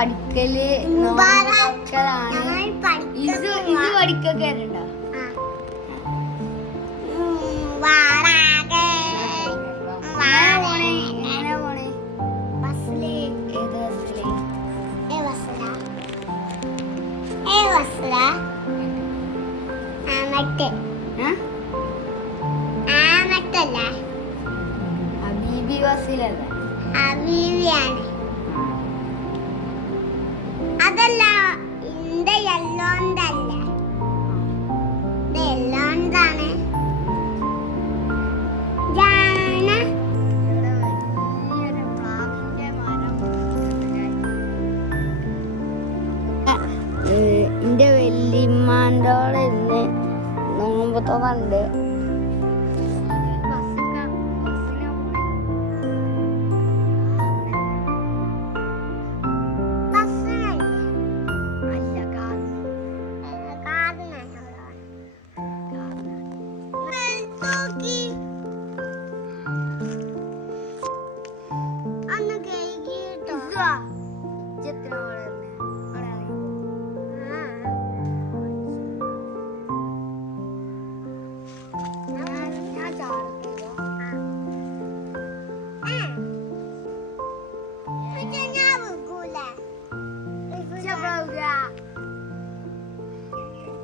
പഠിക്കല് ഇത് പഠിക്കൊക്കെ ഉണ്ടോ? ഹബീബി ബസ്സിലല്ല, ഹബീബിയാണ്. അതല്ല, ഇന്റെ യെല്ലോണ്ടല്ല, യെല്ലോണ്ടാണ്. എന്റെ വല്യമ്മാൻ്റോടെ ഇന്ന് നോമ്പത്തോന്നുണ്ട്.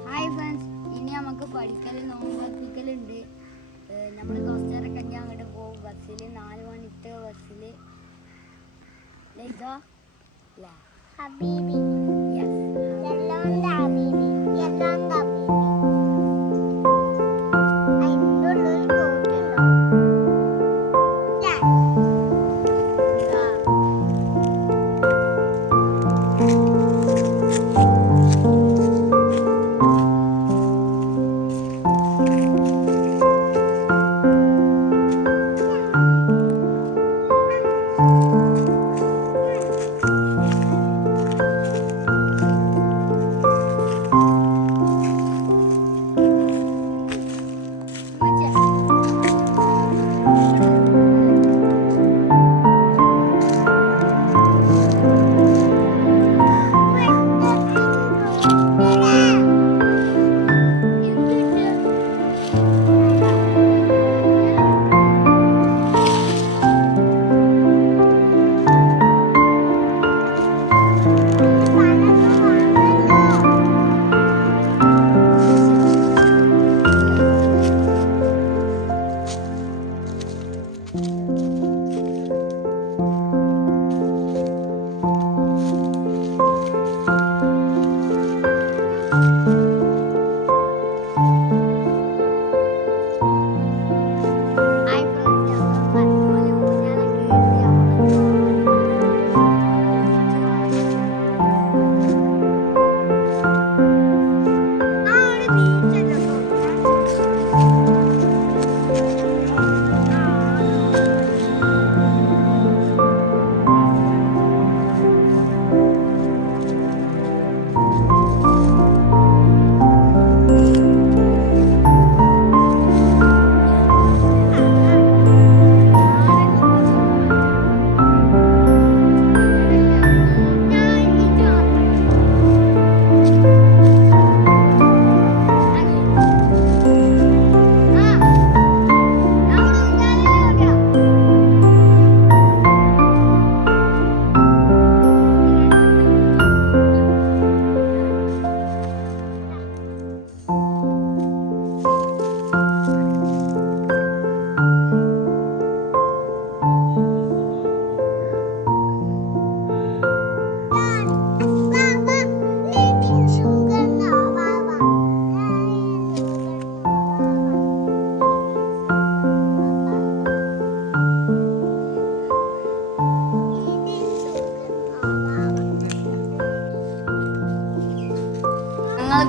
ഹായ് ഫ്രണ്ട്സ്, ഇനി നമുക്ക് പഠിക്കൽ നോമ്പർപ്പിക്കലുണ്ട്. നമ്മൾ കുറച്ചേരം കഴിഞ്ഞാൽ അങ്ങോട്ട് പോകും. ബസ്സിൽ 4 മണിത്തെ ബസ്സിൽ ഹബീബി, യെല്ലോണ്ട ഹബീബി, യെല്ലോണ്ട ഹബീബി. അതിൻ്റെ ഉള്ളിൽ പോയിട്ടുണ്ടോ?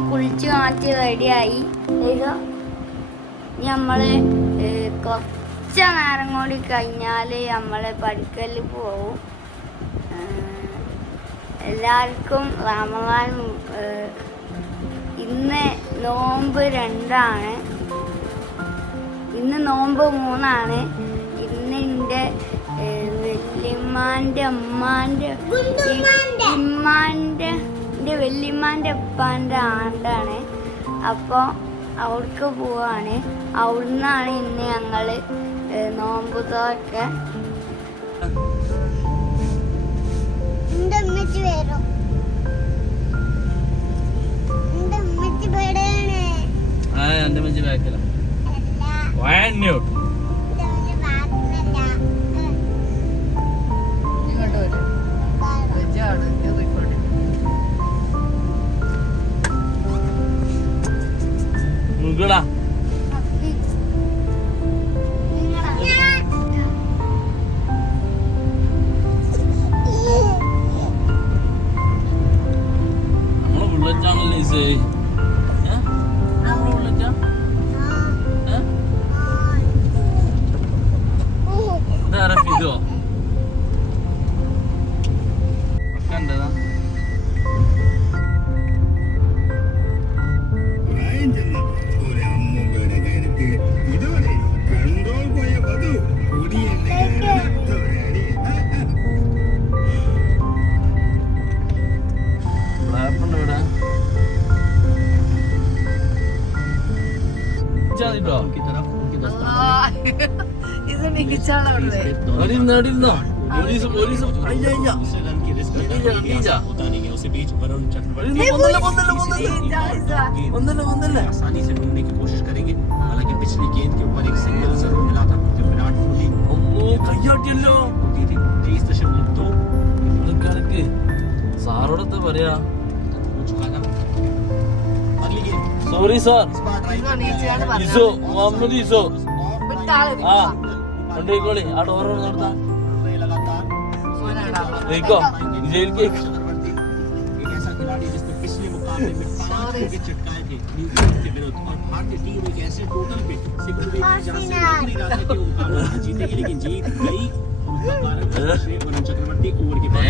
കുളിച്ച് മാറ്റി റെഡിയായി. നമ്മള് കുറച്ച് നേരം കൂടി കഴിഞ്ഞാല് നമ്മള് പഠിക്കല് പോവും. എല്ലാവർക്കും റമദാൻ ഇന്ന് നോമ്പ് 2 ഇന്ന് നോമ്പ് 3. ഇന്ന് എൻ്റെ വല്യമ്മാൻ്റെ അമ്മാൻ്റെ ഗുണ്ടുമ്മാന്റെ. എൻ്റെ വല്യമ്മാൻ്റെ ഉപ്പാൻ്റെ ആണ്ടാണ്. അപ്പോൾ അവിടേക്ക് പോവാണ്. അവിടുന്നാണ് ഇന്ന് ഞങ്ങൾ നോമ്പുതൊക്കെ. എന്റെ ഉമ്മച്ചി വരും. എന്റെ ഉമ്മച്ചി പേടാണ്. എന്റെ മഞ്ചി ബാക്കില അല്ല, എന്റെ ഉമ്മച്ചി ബാക്കിലല്ല. ഇങ്ങോട്ട് വരും വെജാണ് റിഫണ്ട് മുകളാ നമ്മളെ ബുള്ളറ്റാണല്ലോ ഈസേ നമ്മളെ ബുള്ളറ്റാ ഇതാരാ ഫിദോ കണ്ടതാ പ്രായം ചെന്ന ഒരു അമ്മൂമ്മയുടെ കാര്യത്തിൽ ഇതുവരെ കൺട്രോൾ പോയ വധു കുടിയെന്റെ കരുണത്തോരടി. ലാപ്പുണ്ട് ഇവിടെ ചാടിട്ടോ ഇത് മികച്ചാണ് അവിടെ അടിയിരുന്നോ അടിയിരുന്നോ പോലീസ് പോലീസ് അയ്യ അയ്യ आसानी से ढूंढने की कोशिश करेंगे हालांकि पिछली गेंद के ऊपर एक सिंगल जरूर मिला था जो विराट कोहली കയ്യാട്ടിയല്ലോ होती थी 23.2 ഇതൊക്കെ സാറോടത്തെ പറയാ हो चुका था अगली गेंद സോറി സാർ इस बार ड्राइव നീച്ചയാണ് ഇസോ മുഹമ്മദ് ഇസോ വിട്ടാളെ ആ കൊണ്ടേക്കോളി ആ ഡോർ നടത്താം लगातार देखो जेल के चक्रवर्ती एक ऐसा खिलाड़ी जिसने पिछले मुकाबले में 5 विकेट चटकाए थे न्यूजीलैंड के विरुद्ध और भारतीय टीम एक ऐसे टोटल पे सिंगल विकेट की जहां से लग नहीं रहा था कि वो मुकाबला जीतेगी लेकिन जीत गई और उसका कारण श्रेय वरुण चक्रवर्ती ओवर के बाद